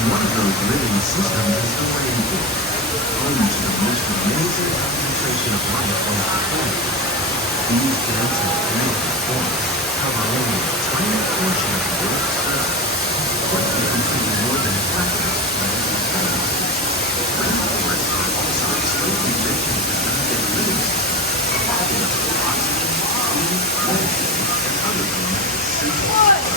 One of those living systems is the rainforest, home to the most amazing concentration of life on our planet. These dense and beautiful forests cover only a tiny portion of the Earth's surface, but they contain more than half of its planet's area. Rainforests are also extremely rich in abundant living systems, providing us with oxygen, food, medicine, and other things essential for life.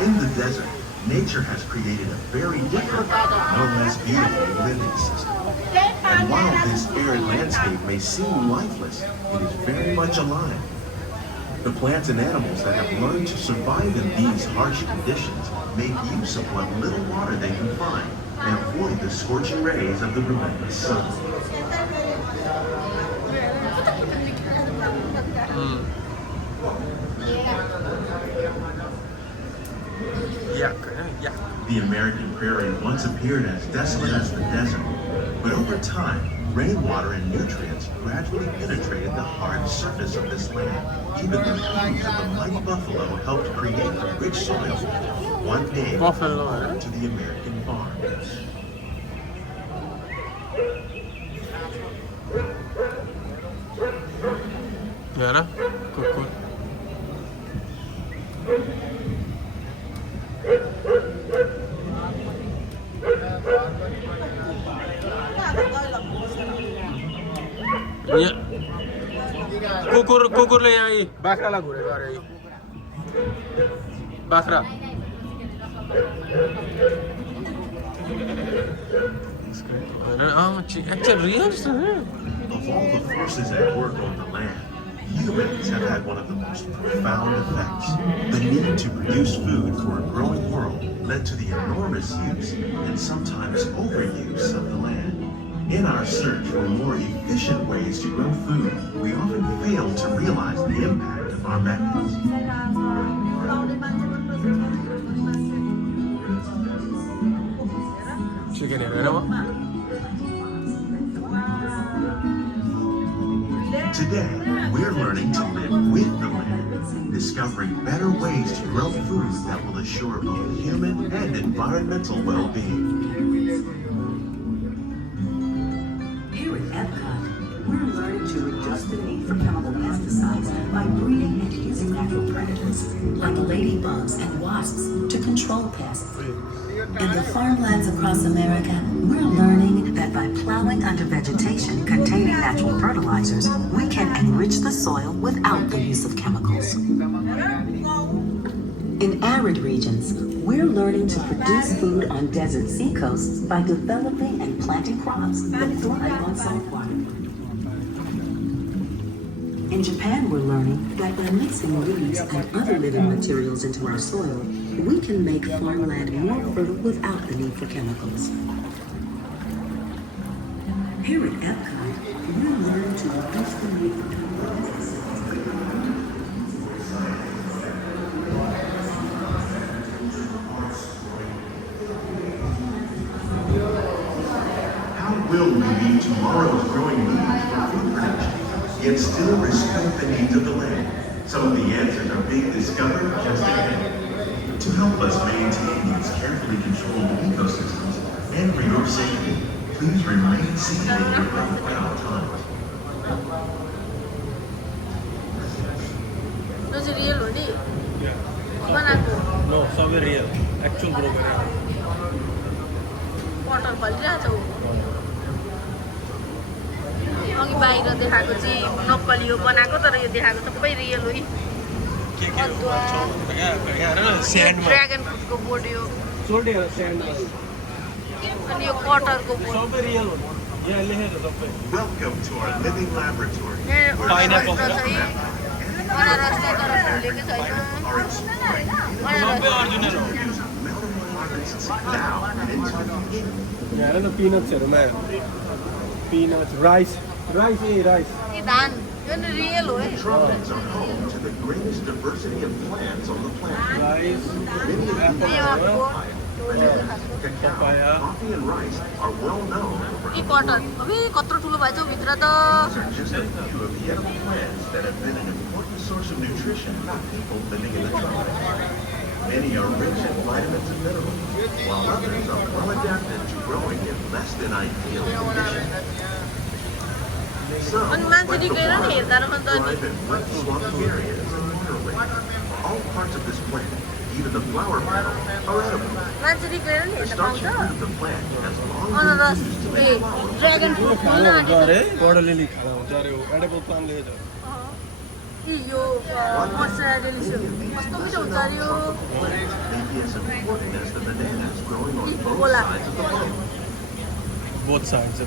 In the desert, nature has created a very different, no less beautiful living system. And while this arid landscape may seem lifeless, it is very much alive. The plants and animals that have learned to survive in these harsh conditions make use of what little water they can find and avoid the scorching rays of the relentless sun. The American prairie once appeared as desolate as the desert, but over time, rainwater and nutrients gradually penetrated the hard surface of this land. Even the hooves of the mighty buffalo helped create the rich soil, one day buffalo to the American farm. Yeah, good. कुकुरले यहाँ यी बाख्रालाई घुरेको अरे यी बाख्रा actually real Of all the forces at work on the land, humans have had one of the most profound effects. The need to produce food for a growing world led to the enormous use and sometimes overuse of the land. In our search for more efficient ways to grow food, we often fail to realize the impact of our methods. Today, we're learning to live with the land, discovering better ways to grow food that will assure both human and environmental well-being. Here at EPCOT, we're learning to reduce the need for chemical pesticides by breeding and using natural predators, like ladybugs and wasps, to control pests. In the farmlands across America, we're learning that by plowing under vegetation containing natural fertilizers, we can enrich the soil without the use of chemicals. In arid regions, we're learning to produce food on desert seacoasts by developing and planting crops that thrive on salt water. In Japan, we're learning that by mixing leaves and other living materials into our soil, we can make farmland more fertile without the need for chemicals. Here at EPCOT, we're learning to reduce the need for chemicals. How will we meet tomorrow's growing needs for food production, yet still respect the needs of the land? Some of the answers are being discovered just ahead. To help us maintain these carefully controlled ecosystems and for your safety, please remain seated in your boat at all times. Those are real, only. No, some real. Actual broker. Water quality. अघि बाहिर देखाएको चाहिँ नक्कली हो बनाएको तर यो देखाएको सबै रियल हो ड्र्यागन फ्रुटको बोर्ड यो अनि यो कटरको बोर्ड सबै रियल हो यहाँ लेखेको सबै Welcome to our living laboratory. Pineapple. अनारस तर फुलेकै छैन सबै अर्जिनल हो entrance now and into the future. यहाँ हेर न पिनट्सहरूमा पिनट्स राइस राइस ए राइस कि धान यो नि रियल हो है Tropics are home to the greatest diversity of plants on the planet. Rice Many of these yo cacao, coffee, and rice are well known for कि कटन अबे कत्रो ठुलो भएछ भित्र त These are just a few of the edible plants that have been an important source of nutrition for people living in the tropics. Many are rich in vitamins and minerals, while others are well adapted to growing in less than ideal conditions. Some, अनि मान्छे like the निक्लेर नि हेर्दा रहेछ नि thrive in wet, swampy areas and waterways. All parts of this plant, even the flower petals, are edible. मान्छे निक्लेर नि The हेर्दा starchy पाउँछ fruit of the plant has long onrush been used to A make flour. Dragon fruit खाना फुल्न हुन्छ आँटेको अरे बड lily खाना हुन्छ अरे एडेबल प्लान्टले छ यो मोर्सरा डेलिसियो कस्तो मिठो हुन्छ अरे यो May be as important as the bananas growing on both Hola. sides of the boat. Both sides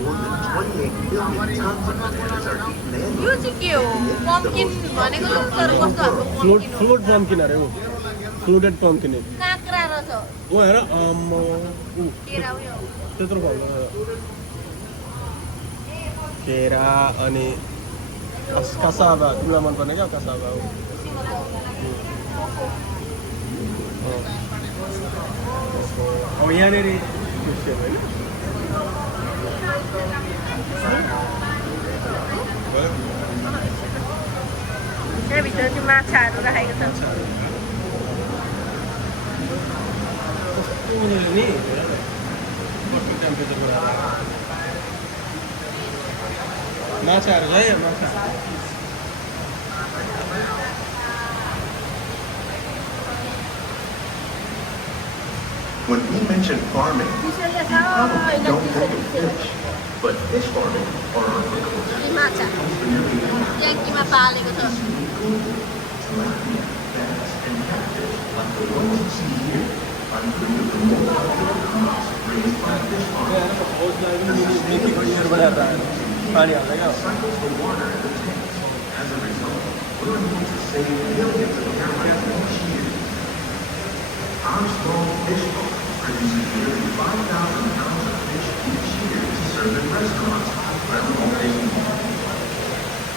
More than 28 billion tons of bananas are eaten annually. यो चाहिँ के हो पम्किन भनेको तर कस्तो हाम्रो फ्लोट पम्किन हो फ्लोट पम्किन अरे हो फ्लोटेड पम्किन काँक्रा रहेछ ओ हेर केरा उयो त्यत्रो फल्नु केरा अनि कसाबा तिमीलाई मनपर्ने क्या कसाबा हो अब यहाँनिर होइन त्यहाँभित्र चाहिँ माछाहरू राखेको छ कस्तो उनीहरूले नि कस्तो टेम्परेचरको माछाहरू छ है माछा When we mention farming, you probably don't think of fish, but fish farming or aquaculture यी माछा comes from nearly half ट्याङ्कीमा पालेको छ tilapia, bass, and catfish, like the ones you see here, are three of the most popular crops raised by fish farmers. पानी हाल्छ क्या Cycles the water in the tanks. As a result, we're able to save millions of gallons each year. Our small fish farm produces nearly 5,000 pounds of fish each year to serve in restaurants around all Asian markets.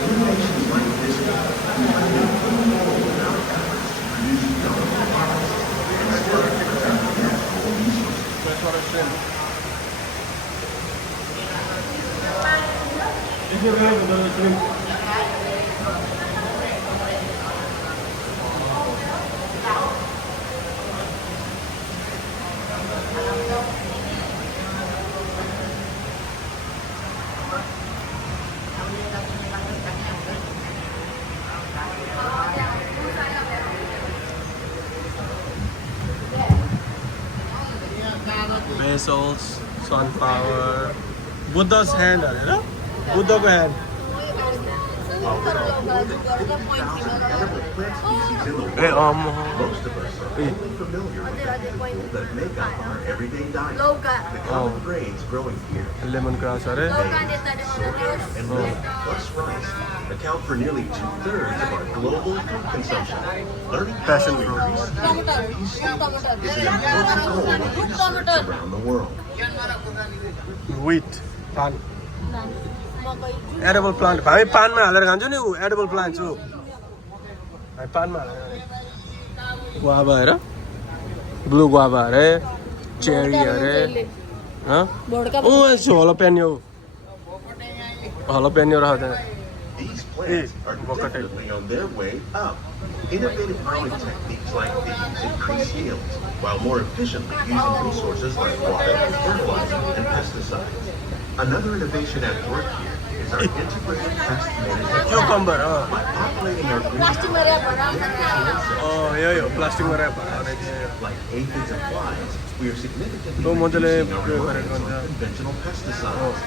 Innovations like this one contribute untold amount of efforts to produce valuable products and still protect natural resources. Basils, sunflower, Buddha's hand अरे ना बुद्धको hand Edible plant species in the world. A Most of us are only familiar with the people that make up our everyday diet. लौका The common grains growing here, lemon grass अरे लौका नेताले बनाउँछ and wheat plus rice account for nearly 2/3 of our global food consumption. Learning how Passion to fruit. increase the yield of these staples is an important goal of research around the world. wheat पान मकै edible plant हामी पानमा हालेर खान्छौँ नि ऊ edible plant छु हामी पानमा हालेर गुआभा हेर ब्लू गुआभा अरे चेरी अरे भोड्का ओ यसो हलोपेन्यो हलोपेन्यो रहेछ त्यहाँ These plants are definitely on their way up. Innovative growing techniques like these increase yields while more efficiently using resources like water, fertilizer, and pesticides. Another innovation at work here is our integrated pest management. Cucumber By populating our प्लास्टिकमा rap भएर आउँछ यो प्लास्टिकमा rap हालेर like aphids and flies, we are significantly तो मजाले reducing our प्रयोग reliance गरेको on हुन्छ conventional pesticides.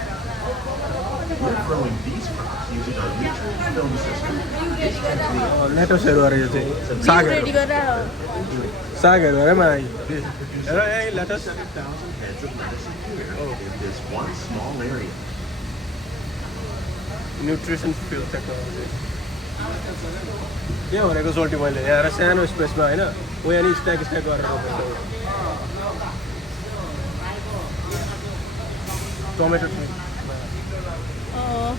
We're growing these crops using our nutrient film system. This technique लेटसहरू अरे यो चाहिँ सागहरू रेडी गरेर सागहरू अरे मा हेर ए latus 7,000 heads of lettuce a year in this one small area. Nutrition field technology के भनेको सोल्टी मैले यहाँ सानो स्पेसमा होइन ऊ यहाँ नि स्ट्याक गरेर रोपेको टोमेटो ट्री अँ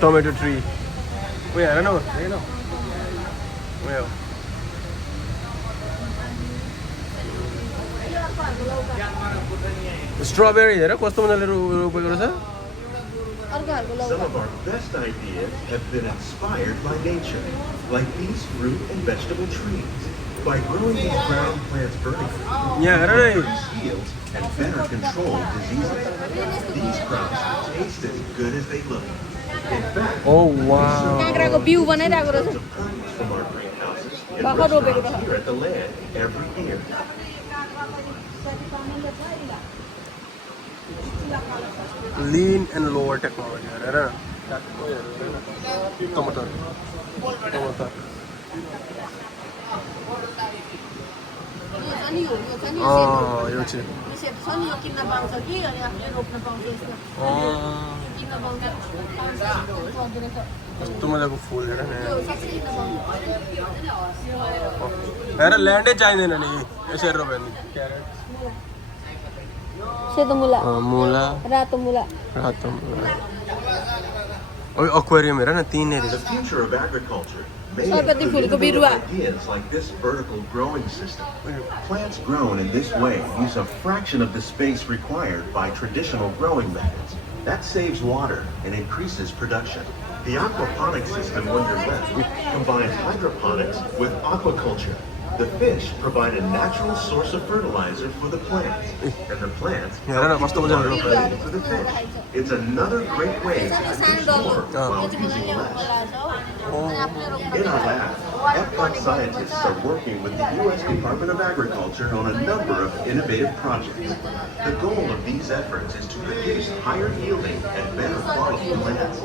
टोमेटो ट्री उयो हेर न हेर न उयो स्ट्रबेरी हेर कस्तो मजाले रोपेको रहेछ अर्कोहरूको Some लौका of our best ideas have been inspired by nature, like these fruit and vegetable trees. By growing these ground plants vertically, यहाँ हेर न increase yields and better control diseases. These crops taste as good as they look. In fact, Oh wow काँक्राको बिउ बनाइरहेको रहेछ of produce from our greenhouses in भर्खर रोपेको restaurants रहेछ here at the land every year. lean and lower technology हेर न टमाटर टमाटर यो छ नि यो छ नि यो चाहिँ यो सेप छ नि यो किन्न पाउँछ कि अनि आफूले रोप्न पाउँछ यसमा किन्न पाउँछ पर्दो रहेछ कस्तो मजाको फुल हेर न यो सबै किन्न पाउँछ हेर ल्यान्डै चाहिँदैन नि यसरी रोप्यो भने क्यारेट सेतो मुला मुला रातो मुला रातो मुला अक्वेरियम हेर न तीनहरु The future of agriculture may सयपत्री include फुलको बिरुवा innovative ideas like this vertical growing system. Plants grown in this way use a fraction of the space required by traditional growing methods. That saves water and increases production. The aquaponic system on your left combines hydroponics with aquaculture. The fish provide a natural source of fertilizer for the plants, and the plants help keep the water ready for the fish. It's another great way to produce more while using less. In our lab, EPCOT scientists are working with the U.S. Department of Agriculture on a number of innovative projects. The goal of these efforts is to produce higher yielding and better quality plants.